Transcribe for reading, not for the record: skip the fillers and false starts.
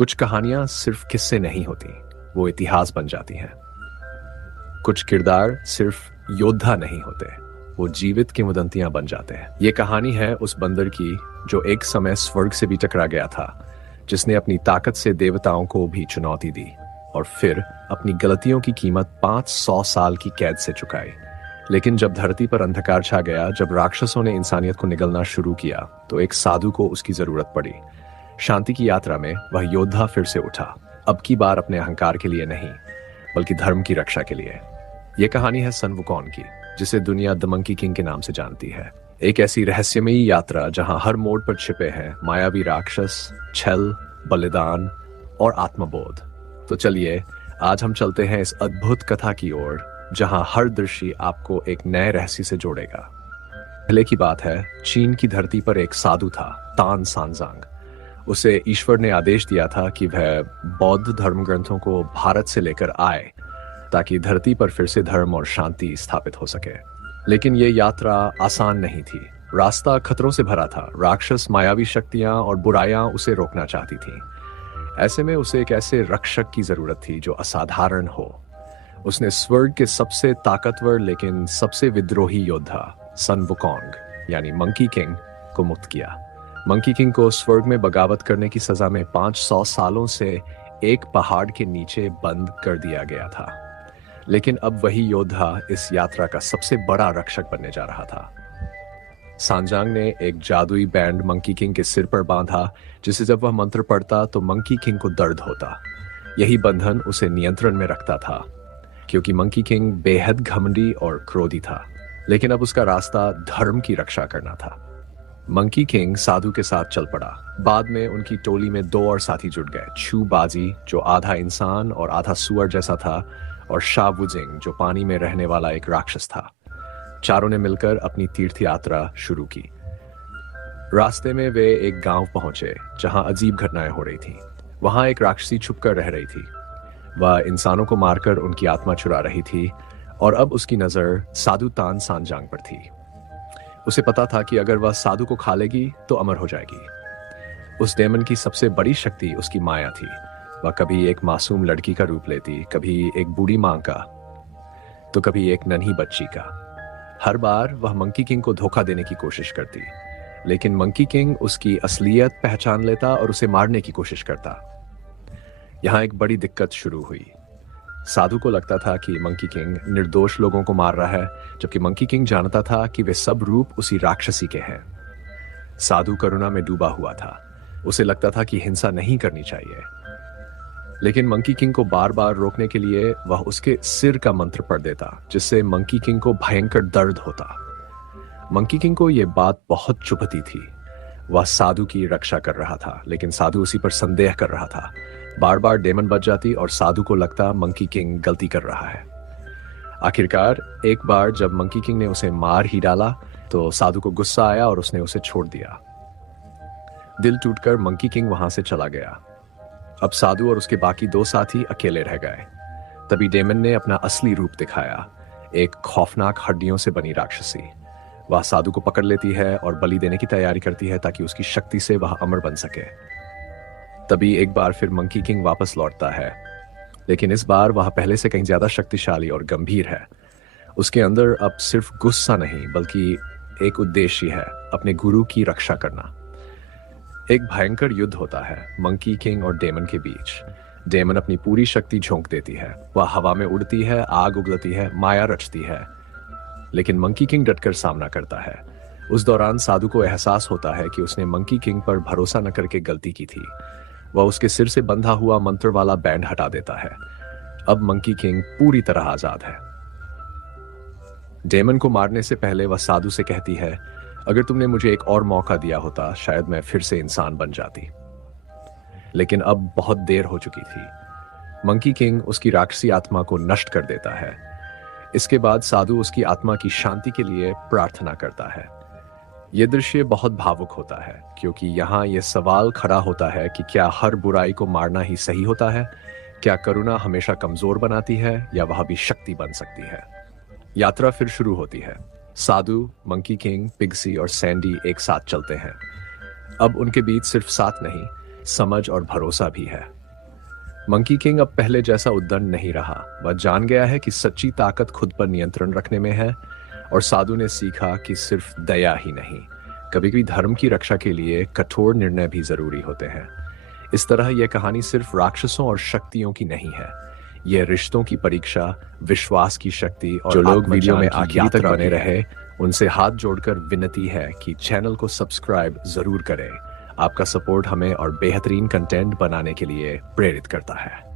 कुछ कहानियां सिर्फ किस्से नहीं होती, वो इतिहास बन जाती हैं। कुछ किरदार सिर्फ योद्धा नहीं होते, वो जीवित किंवदंतियां बन जाते हैं। ये कहानी है उस बंदर की जो एक समय स्वर्ग से भी टकरा गया था, जिसने अपनी ताकत से देवताओं को भी चुनौती दी और फिर अपनी गलतियों की कीमत 500 साल की कैद से चुकाई। लेकिन जब धरती पर अंधकार छा गया, जब राक्षसों ने इंसानियत को निगलना शुरू किया, तो एक साधु को उसकी जरूरत पड़ी। शांति की यात्रा में वह योद्धा फिर से उठा, अब की बार अपने अहंकार के लिए नहीं, बल्कि धर्म की रक्षा के लिए। यह कहानी है सन वुकोन की, जिसे दुनिया द मंकी किंग के नाम से जानती है। एक ऐसी रहस्यमयी यात्रा जहां हर मोड़ पर छिपे हैं मायावी राक्षस, छल, बलिदान और आत्मबोध। तो चलिए आज हम चलते हैं इस अद्भुत कथा की ओर, जहां हर दृश्य आपको एक नए रहस्य से जोड़ेगा। पहले की बात है, चीन की धरती पर एक साधु था, तान सांजांग। उसे ईश्वर ने आदेश दिया था कि वह बौद्ध धर्म ग्रंथों को भारत से लेकर आए, ताकि धरती पर फिर से धर्म और शांति स्थापित हो सके। लेकिन यह यात्रा आसान नहीं थी। रास्ता खतरों से भरा था। राक्षस, मायावी शक्तियां और बुराइयां उसे रोकना चाहती थीं। ऐसे में उसे एक ऐसे रक्षक की जरूरत थी जो असाधारण हो। उसने स्वर्ग के सबसे ताकतवर लेकिन सबसे विद्रोही योद्धा सन वुकोंग यानी मंकी किंग को मुक्त किया। मंकी किंग को स्वर्ग में बगावत करने की सजा में 500 सालों से एक पहाड़ के नीचे बंद कर दिया गया था। लेकिन अब वही योद्धा इस यात्रा का सबसे बड़ा रक्षक बनने जा रहा था। सांजांग ने एक जादुई बैंड मंकी किंग के सिर पर बांधा, जिसे जब वह मंत्र पढ़ता तो मंकी किंग को दर्द होता। यही बंधन उसे नियंत्रण में रखता था, क्योंकि मंकी किंग बेहद घमंडी और क्रोधी था। लेकिन अब उसका रास्ता धर्म की रक्षा करना था। मंकी किंग साधु के साथ चल पड़ा। बाद में उनकी टोली में 2 और साथी जुट गए, छू बाजी जो आधा इंसान और आधा सुअर जैसा था, और शा वुजिंग जो पानी में रहने वाला एक राक्षस था। चारों ने मिलकर अपनी तीर्थ यात्रा शुरू की। रास्ते में वे एक गांव पहुंचे जहां अजीब घटनाएं हो रही थी। वहां एक राक्षसी छुपकर रह रही थी। वह इंसानों को मारकर उनकी आत्मा चुरा रही थी, और अब उसकी नजर साधु तान सांजांग पर थी। उसे पता था कि अगर वह साधु को खा लेगी तो अमर हो जाएगी। उस डेमन की सबसे बड़ी शक्ति उसकी माया थी। वह कभी एक मासूम लड़की का रूप लेती, कभी एक बूढ़ी मां का, तो कभी एक नन्ही बच्ची का। हर बार वह मंकी किंग को धोखा देने की कोशिश करती, लेकिन मंकी किंग उसकी असलियत पहचान लेता और उसे मारने की कोशिश करता। यहां एक बड़ी दिक्कत शुरू हुई। साधु को लगता था कि मंकी किंग निर्दोष लोगों को मार रहा है, जबकि मंकी किंग जानता था कि वे सब रूप उसी राक्षसी के हैं। साधु करुणा में डूबा हुआ था। उसे लगता था कि हिंसा नहीं करनी चाहिए, लेकिन मंकी किंग को बार बार रोकने के लिए वह उसके सिर का मंत्र पढ़ देता, जिससे मंकी किंग को भयंकर दर्द होता। मंकी किंग को यह बात बहुत चुभती थी। वह साधु की रक्षा कर रहा था, लेकिन साधु उसी पर संदेह कर रहा था। बार बार डेमन बच जाती और साधु को लगता मंकी किंग गलती कर रहा है। आखिरकार एक बार जब मंकी किंग ने उसे मार ही डाला, तो साधु को गुस्सा आया और उसने उसे छोड़ दिया। दिल टूटकर मंकी किंग वहां से चला गया। अब साधु और उसके बाकी 2 साथी अकेले रह गए। तभी डेमन ने अपना असली रूप दिखाया, एक खौफनाक हड्डियों से बनी राक्षसी। वह साधु को पकड़ लेती है और बलि देने की तैयारी करती है, ताकि उसकी शक्ति से वह अमर बन सके। तभी एक बार फिर मंकी किंग वापस लौटता है, लेकिन इस बार वह पहले से कहीं ज्यादा शक्तिशाली और गंभीर है। उसके अंदर अब सिर्फ गुस्सा नहीं, बल्कि एक उद्देश्य है, अपने गुरु की रक्षा करना। एक भयंकर युद्ध होता है मंकी किंग और डेमन के बीच। डेमन अपनी पूरी शक्ति झोंक देती है। वह हवा में उड़ती है, आग उगलती है, माया रचती है, लेकिन मंकी किंग डटकर सामना करता है। उस दौरान साधु को एहसास होता है कि उसने मंकी किंग पर भरोसा न करके गलती की थी। वह उसके सिर से बंधा हुआ मंत्र वाला बैंड हटा देता है। अब मंकी किंग पूरी तरह आजाद है। डेमन को मारने से पहले वह साधु से कहती है, अगर तुमने मुझे एक और मौका दिया होता, शायद मैं फिर से इंसान बन जाती। लेकिन अब बहुत देर हो चुकी थी। मंकी किंग उसकी राक्षसी आत्मा को नष्ट कर देता है। इसके बाद साधु उसकी आत्मा की शांति के लिए प्रार्थना करता है। यह दृश्य बहुत भावुक होता है, क्योंकि यहाँ यह सवाल खड़ा होता है कि क्या हर बुराई को मारना ही सही होता है? क्या करुणा हमेशा कमजोर बनाती है, या वह भी शक्ति बन सकती है? यात्रा फिर शुरू होती है। साधु, मंकी किंग, पिग्सी और सैंडी एक साथ चलते हैं। अब उनके बीच सिर्फ 7 नहीं, समझ और भरोसा भी है। मंकी किंग अब पहले जैसा उद्दंड नहीं रहा। वह जान गया है कि सच्ची ताकत खुद पर नियंत्रण रखने में है, और साधु ने सीखा कि सिर्फ दया ही नहीं, कभी कभी धर्म की रक्षा के लिए कठोर निर्णय भी जरूरी होते हैं। इस तरह यह कहानी सिर्फ राक्षसों और शक्तियों की नहीं है, यह रिश्तों की परीक्षा, विश्वास की शक्ति और जो लोग वीडियो में आखिरी तक बने रहे उनसे हाथ जोड़कर विनती है कि चैनल को सब्सक्राइब जरूर करें। आपका सपोर्ट हमें और बेहतरीन कंटेंट बनाने के लिए प्रेरित करता है।